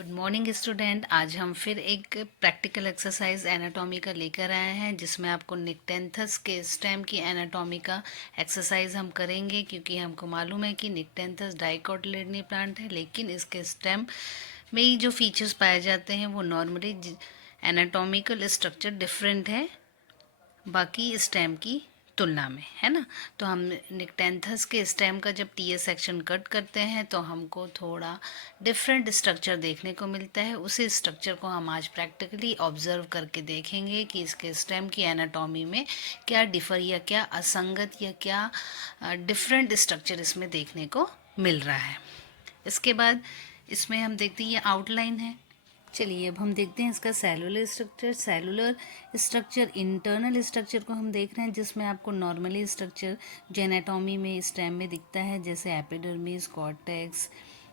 Good morning student. आज हम फिर एक प्रैक्टिकल एक्सरसाइज एनाटॉमी का लेकर आए हैं जिसमें आपको निक्टेंथस के स्टेम की एनाटॉमी का एक्सरसाइज हम करेंगे, क्योंकि हमको मालूम है कि निक्टेंथस डाइकोटिलेडोनी प्लांट है, लेकिन इसके स्टेम में ही जो फीचर्स पाए जाते हैं वो नॉर्मली एनाटॉमिकल स्ट्रक्चर डिफरेंट है बाकी स्टेम की तुलना में, है ना। तो हम निक्टेंथस के स्टेम का जब टीएस सेक्शन कट करते हैं तो हमको थोड़ा डिफरेंट स्ट्रक्चर देखने को मिलता है। उसी स्ट्रक्चर को हम आज प्रैक्टिकली ऑब्जर्व करके देखेंगे कि इसके स्टेम की एनाटॉमी में क्या डिफर या क्या असंगत या क्या डिफरेंट स्ट्रक्चर इसमें देखने को मिल रहा है। इसके बाद इसमें हम देखते हैं ये आउटलाइन है। चलिए अब हम देखते हैं इसका cellular structure. Cellular structure internal structure को हम देख रहे हैं, जिसमें आपको नॉर्मली स्ट्रक्चर जो एनाटॉमी में स्टेम में दिखता है, जैसे epidermis, cortex,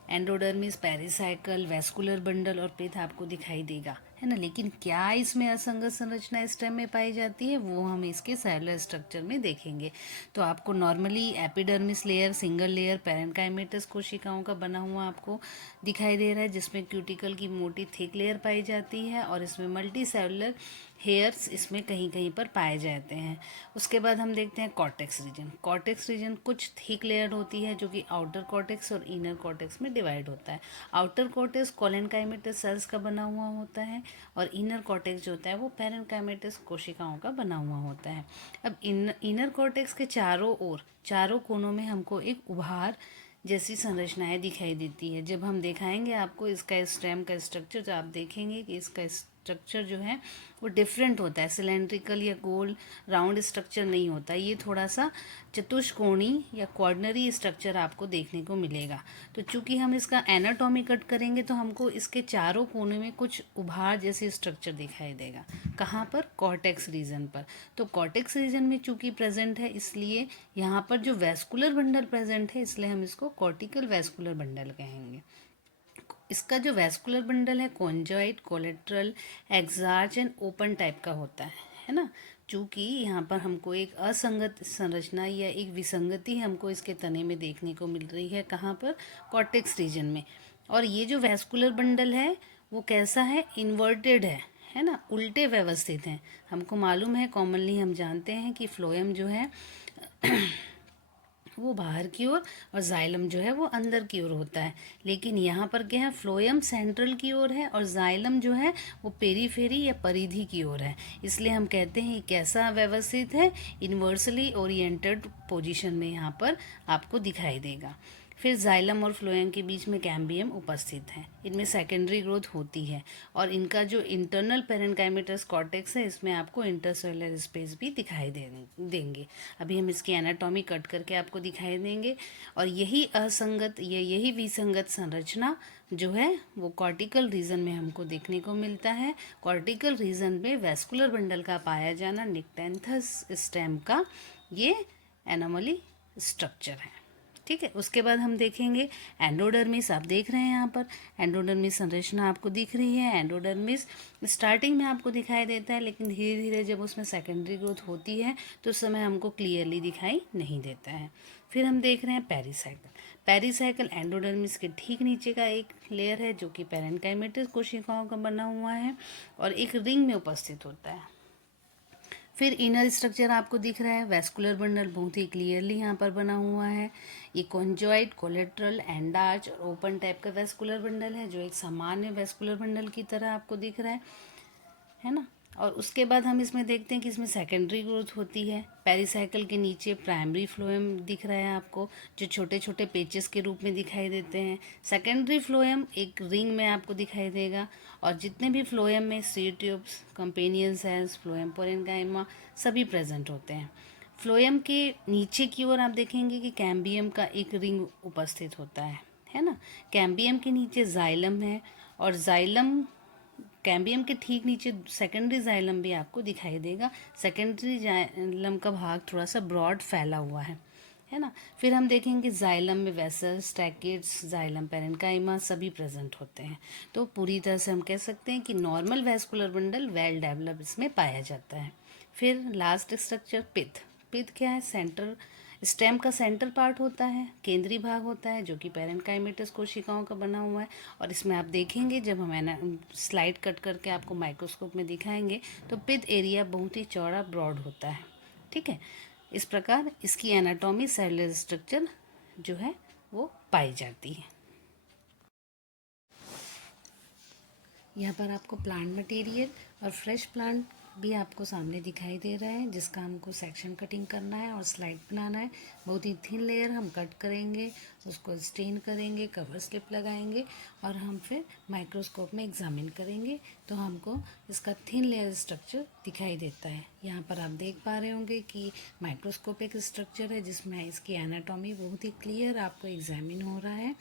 endodermis, pericycle, vascular bundle और पिथ आपको दिखाई देगा, है ना। लेकिन क्या इसमें असंगत संरचना स्टेम में पाई जाती है वो हम इसके सेलुलर स्ट्रक्चर में देखेंगे। तो आपको normally epidermis layer single layer parenchymatous कोशिकाओं का बना हुआ आपको दिखाई दे रहा है, जिसमें क्यूटिकल की मोटी थिक लेयर पाई जाती है और इसमें मल्टी सेलुलर हेयर्स इसमें कहीं कहीं पर पाए जाते हैं। उसके बाद हम देखते हैं कॉर्टेक्स रीजन। कॉर्टेक्स रीजन कुछ थिक लेयर होती है जो कि आउटर कॉर्टेक्स और इनर कॉर्टेक्स में डिवाइड होता है। आउटर कॉर्टेक्स कोलेनकाइमेटस सेल्स का बना हुआ होता है और इनर कॉर्टेक्स जो होता है वो पैरेन्काइमेटस कोशिकाओं का बना हुआ होता है। अब इनर कॉर्टेक्स के चारों ओर चारों कोनों में हमको एक उभार जैसी संरचनाएं दिखाई देती है। जब हम दिखाएंगे आपको इसका स्टेम का स्ट्रक्चर, तो आप देखेंगे कि इसका स्ट्रक्चर जो है वो डिफरेंट होता है। सिलेंड्रिकल या गोल राउंड स्ट्रक्चर नहीं होता, ये थोड़ा सा चतुष्कोणी या क्वाड्रनरी स्ट्रक्चर आपको देखने को मिलेगा। तो चूंकि हम इसका एनाटॉमी कट करेंगे तो हमको इसके चारों कोने में कुछ उभार जैसे स्ट्रक्चर दिखाई देगा। कहाँ पर? कॉर्टेक्स रीजन पर। तो कॉर्टेक्स रीजन में चूंकि प्रेजेंट है, इसलिए यहाँ पर जो वेस्कुलर बंडल प्रेजेंट है, इसलिए हम इसको कॉर्टिकल वेस्कुलर बंडल कहेंगे। इसका जो वेस्कुलर बंडल है conjoint, collateral, exarch and open type का होता है ना। चूँकि यहाँ पर हमको एक असंगत संरचना या एक विसंगति हमको इसके तने में देखने को मिल रही है। कहाँ पर? कॉर्टेक्स रीजन में। और ये जो वेस्कुलर बंडल है वो कैसा है? इन्वर्टेड है ना, उल्टे व्यवस्थित हैं। हमको मालूम है, कॉमनली हम जानते हैं कि फ्लोएम जो है वो बाहर की ओर और जाइलम जो है वो अंदर की ओर होता है। लेकिन यहाँ पर क्या है? फ्लोएम सेंट्रल की ओर है और जाइलम जो है वो पेरीफेरी या परिधि की ओर है। इसलिए हम कहते हैं कैसा व्यवस्थित है? इन्वर्सली ओरिएंटेड पोजीशन में यहाँ पर आपको दिखाई देगा। फिर जाइलम और फ्लोएम के बीच में कैम्बियम उपस्थित है। इनमें सेकेंडरी ग्रोथ होती है और इनका जो इंटरनल पेरेन्काइमेटस कॉर्टेक्स है, इसमें आपको इंटरसेलुलर स्पेस भी दिखाई देंगे। अभी हम इसकी एनाटॉमी कट करके आपको दिखाई देंगे। और यही असंगत या यही विसंगत संरचना जो है वो कॉर्टिकल रीजन में हमको देखने को मिलता है। कॉर्टिकल रीजन में वेस्कुलर बंडल का पाया जाना निक्टेंथस स्टेम का ये एनोमली स्ट्रक्चर है। ठीक है। उसके बाद हम देखेंगे एंडोडर्मिस। आप देख रहे हैं यहाँ पर एंडोडर्मिस संरचना आपको दिख रही है। एंडोडर्मिस स्टार्टिंग में आपको दिखाई देता है, लेकिन धीरे धीरे जब उसमें सेकेंडरी ग्रोथ होती है तो उस समय हमको क्लियरली दिखाई नहीं देता है। फिर हम देख रहे हैं पेरिसाइकल। पेरिसाइकल एंडोडर्मिस के ठीक नीचे का एक लेयर है जो कि पैरेन्काइमेटस कोशिकाओं का बना हुआ है और एक रिंग में उपस्थित होता है। फिर इनर स्ट्रक्चर आपको दिख रहा है। वेस्कुलर बंडल बहुत ही क्लियरली यहाँ पर बना हुआ है। ये कॉन्जॉइट, कोलेट्रल, एंडार्च और ओपन टाइप का वेस्कुलर बंडल है जो एक सामान्य वेस्कुलर बंडल की तरह आपको दिख रहा है ना। और उसके बाद हम इसमें देखते हैं कि इसमें सेकेंडरी ग्रोथ होती है। पेरिसाइकल के नीचे प्राइमरी फ्लोएम दिख रहा है आपको, जो छोटे छोटे पेचेस के रूप में दिखाई देते हैं। सेकेंडरी फ्लोएम एक रिंग में आपको दिखाई देगा और जितने भी फ्लोएम में seed tubes, companion cells, phloem parenchyma सभी प्रेजेंट होते हैं। फ्लोएम के नीचे की ओर आप देखेंगे कि कैम्बियम का एक रिंग उपस्थित होता है ना। कैम्बियम के नीचे जाइलम है और जाइलम कैम्बियम के ठीक नीचे सेकेंडरी जाइलम भी आपको दिखाई देगा। सेकेंडरी जाइलम का भाग थोड़ा सा ब्रॉड फैला हुआ है ना। फिर हम देखेंगे जाइलम में वेसल्स, स्टैकेट्स, जाइलम पैरेन्काइमा सभी प्रेजेंट होते हैं। तो पूरी तरह से हम कह सकते हैं कि normal vascular bundle well develop इसमें पाया जाता है। फिर लास्ट स्ट्रक्चर पिथ। पिथ क्या है? सेंटर स्टेम का सेंटर पार्ट होता है, केंद्रीय भाग होता है, जो कि पैरेन्काइमेटस कोशिकाओं का बना हुआ है। और इसमें आप देखेंगे, जब हम स्लाइड कट करके आपको माइक्रोस्कोप में दिखाएंगे, तो पिद एरिया बहुत ही चौड़ा ब्रॉड होता है। ठीक है, इस प्रकार इसकी एनाटॉमी, सेलुलर स्ट्रक्चर जो है वो पाई जाती है। यहाँ पर आपको प्लांट मटेरियल और फ्रेश प्लांट भी आपको सामने दिखाई दे रहा है, जिसका हमको सेक्शन कटिंग करना है और स्लाइड बनाना है। बहुत ही थिन लेयर हम कट करेंगे, उसको स्टेन करेंगे, कवर स्लिप लगाएंगे और हम फिर माइक्रोस्कोप में एग्जामिन करेंगे, तो हमको इसका थिन लेयर स्ट्रक्चर दिखाई देता है। यहाँ पर आप देख पा रहे होंगे कि माइक्रोस्कोपिक स्ट्रक्चर है, जिसमें इसकी एनाटॉमी बहुत ही क्लियर आपको एग्जामिन हो रहा है,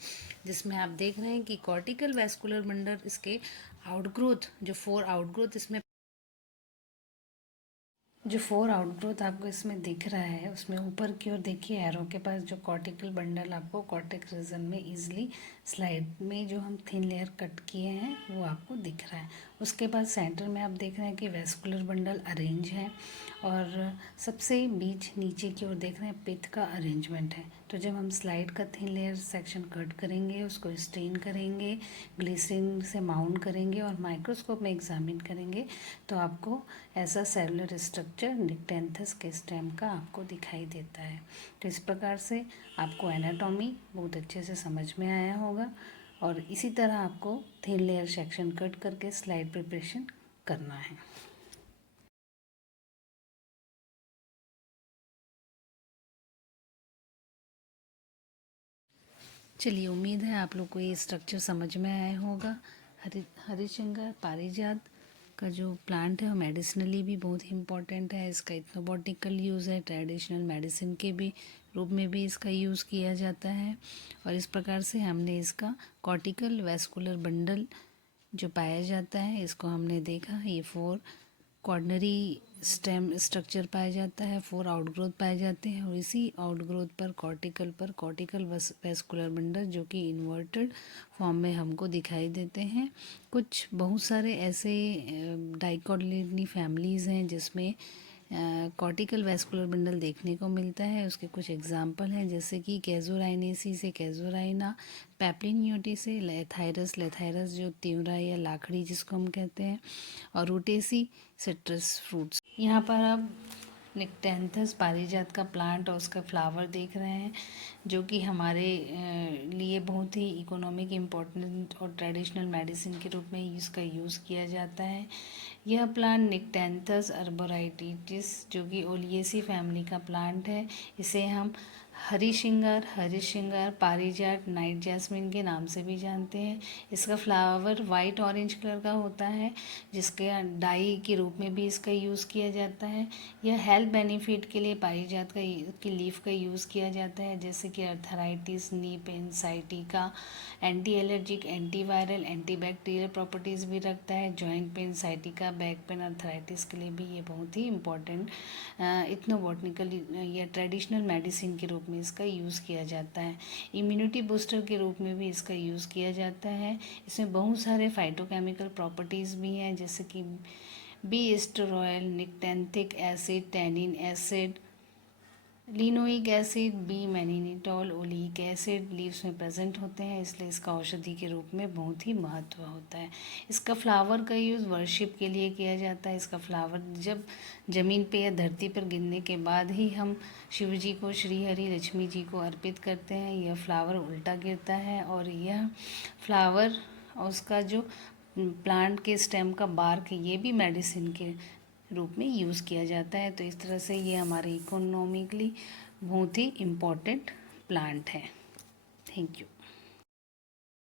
जिसमें आप देख रहे हैं कि कॉर्टिकल वैस्कुलर बंडल, इसके आउटग्रोथ, जो 4 आउटग्रोथ इसमें, जो 4 आउटग्रोथ आपको इसमें दिख रहा है, उसमें ऊपर की ओर देखिए एरो के पास जो कॉर्टिकल बंडल आपको कॉर्टेक्स रीजन में इजीली स्लाइड में जो हम थिन लेयर कट किए हैं वो आपको दिख रहा है। उसके बाद सेंटर में आप देख रहे हैं कि वेस्कुलर बंडल अरेंज है और सबसे बीच नीचे की ओर देख रहे हैं पित्त का अरेंजमेंट है। तो जब हम स्लाइड का थिन लेयर सेक्शन कट करेंगे, उसको स्टेन करेंगे, ग्लिसरीन से माउंट करेंगे और माइक्रोस्कोप में एग्जामिन करेंगे, तो आपको ऐसा सेलुलर स्ट्रक्चर निक्टेंथस के स्टेम का आपको दिखाई देता है। तो इस प्रकार से आपको एनाटॉमी बहुत अच्छे से समझ में आया होगा और इसी तरह आपको थिन लेयर सेक्शन कट करके स्लाइड प्रिपरेशन करना है। चलिए, उम्मीद है आप लोग को ये स्ट्रक्चर समझ में आया होगा। हरिशृंगार पारिजात का जो प्लांट है वो मेडिसिनली भी बहुत ही इम्पोर्टेंट है। इसका इथनोबॉटिकल यूज़ है, ट्रेडिशनल मेडिसिन के भी रूप में भी इसका यूज़ किया जाता है। और इस प्रकार से हमने इसका कॉर्टिकल वैस्कुलर बंडल जो पाया जाता है, इसको हमने देखा। ये 4 कॉर्डनरी स्टेम स्ट्रक्चर पाया जाता है, 4 आउटग्रोथ पाए जाते हैं और इसी आउटग्रोथ पर कॉर्टिकल वैस्कुलर बंडल जो कि इन्वर्टेड फॉर्म में हमको दिखाई देते हैं। कुछ बहुत सारे ऐसे डाइकोटिलेडनी फैमिलीज़ हैं जिसमें कॉर्टिकल वैस्कुलर बंडल देखने को मिलता है। उसके कुछ एग्जाम्पल हैं, जैसे कि कैज़ोराइनेसी से कैज़ोराइना, पैप्लिनियोटी से लेथाइरस जो तिवरा या लाखड़ी जिसको हम कहते हैं, और रूटेसी सिट्रस फ्रूट्स। यहाँ पर आप निक्टेंथस पारिजात का प्लांट और उसका फ्लावर देख रहे हैं, जो कि हमारे लिए बहुत ही इकोनॉमिक इम्पोर्टेंट और ट्रेडिशनल मेडिसिन के रूप में इसका यूज़ किया जाता है। यह प्लांट निक्टेंथस अर्बोराइटिस जो कि ओलियेसी फैमिली का प्लांट है। इसे हम हरिशृंगार, पारिजात, नाइट जैस्मिन के नाम से भी जानते हैं। इसका फ्लावर वाइट ऑरेंज कलर का होता है, जिसके डाई के रूप में भी इसका यूज़ किया जाता है। यह हेल्थ बेनिफिट के लिए पारिजात की लीफ का यूज़ किया जाता है, जैसे कि arthritis, knee pain, sciatica, anti allergic, antiviral, antibacterial properties भी रखता है। Joint pain, sciatica, back pain, arthritis के लिए भी ये बहुत ही इम्पॉर्टेंट इथनोबॉटनिकल या ट्रेडिशनल मेडिसिन के रूप में इसका यूज़ किया जाता है। इम्यूनिटी बूस्टर के रूप में भी इसका यूज़ किया जाता है। इसमें बहुत सारे फाइटोकेमिकल प्रॉपर्टीज़ भी हैं, जैसे कि बी एस्टरोयल, nyctanthic acid, tannin acid, linoleic acid, B mannitol, oleic acid leaves में प्रेजेंट होते हैं, इसलिए इसका औषधि के रूप में बहुत ही महत्व होता है। इसका फ्लावर का यूज़ वर्शिप के लिए किया जाता है। इसका फ्लावर जब ज़मीन पे या धरती पर गिरने के बाद ही हम शिव जी को, श्री हरि लक्ष्मी जी को अर्पित करते हैं। यह फ्लावर उल्टा गिरता है और यह फ्लावर और उसका जो प्लांट के स्टेम का बार्क है, ये भी मेडिसिन के रूप में यूज़ किया जाता है। तो इस तरह से ये हमारे इकोनॉमिकली बहुत ही इम्पोर्टेंट प्लांट है। Thank you.